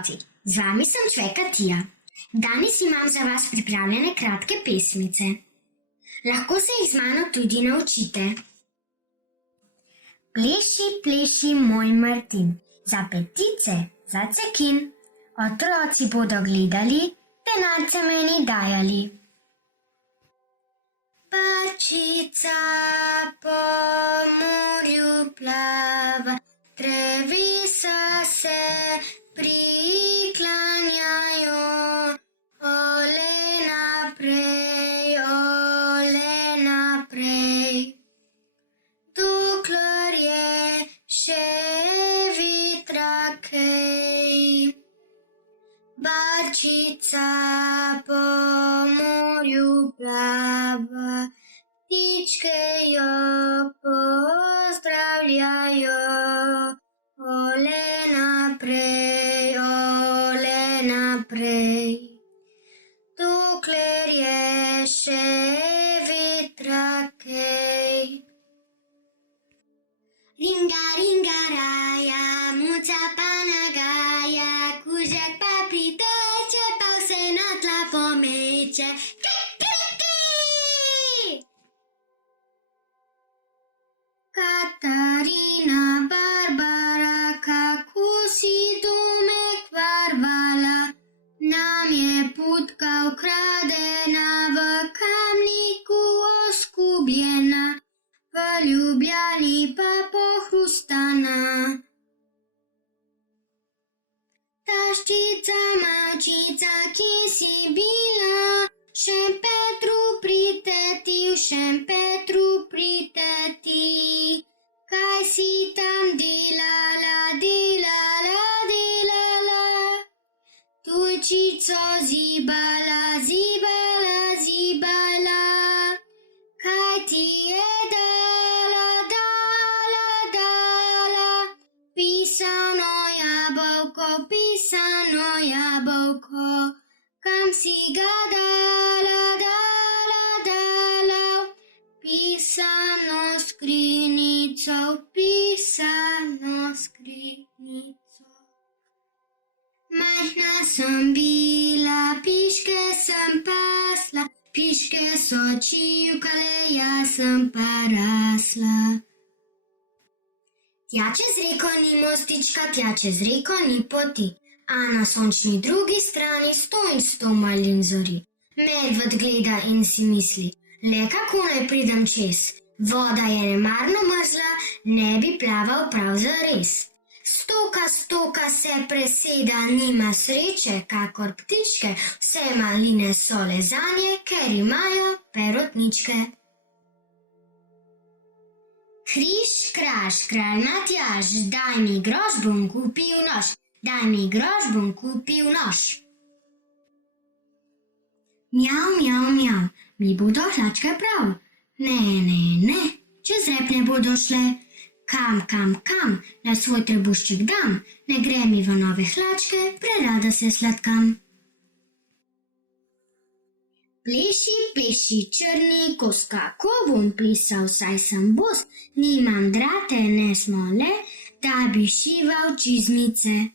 otroci, z vami sem čveka Tija. Danes imam za vas pripravljene kratke pesmice. Lahko se jih z mano tudi naučite. Pleši, pleši, moj Martin, za petice, za cekin. Otroci bodo gledali, denarce meni dajali. Barčica po morju plava, drevesa se priklanjajo. Ole naprej, dokler je še vetra kaj. Barčica po morju plava, ptičke jo pozdravljajo. Ole naprej, dokler je še vetra kaj. Ringa, ringa, raja, muca pa nagaja, kužek pa priteče, pa vse na tla pomeče. Katarina, Barbara, kako si domek varvala, nam je putka ukradena, v Kamniku oskubljena, v Ljubljani pa pohrustana. Taščica, malčica, kje si bila? V Šempetru priteti, kaj si tam delala? Tujčico zibala, kaj ti je dala? Pisano jabolko, kam si ga dala? Pisano skrinjico. Majhna sem bila, piške sem pasla, piške so čivkale, jaz sem pa rasla. Tja čez reko ni mostička, tja čez reko ni poti, a na sončni drugi strani 100 malin zori. Medved gleda in si misli, le kako naj pridem čez, voda je nemarno mrzla, ne bi plaval prav zares. Stoka se preseda, nima sreče, kakor ptičke, vse maline so le zanje, ker imajo perutničke. Križ, kraž, kralj Matjaž, daj mi groš, bom kupil nož. Mjav, mi bodo hlačke prav. Ne, čez rep ne bodo šle. Kam, na svoj trebušček dam, ne gre mi v nove hlačke, prerada se sladkam. Pleši, črni kos, kako bom plesal, saj sem bos, nimam drate, ne smole, da bi šival čizmice.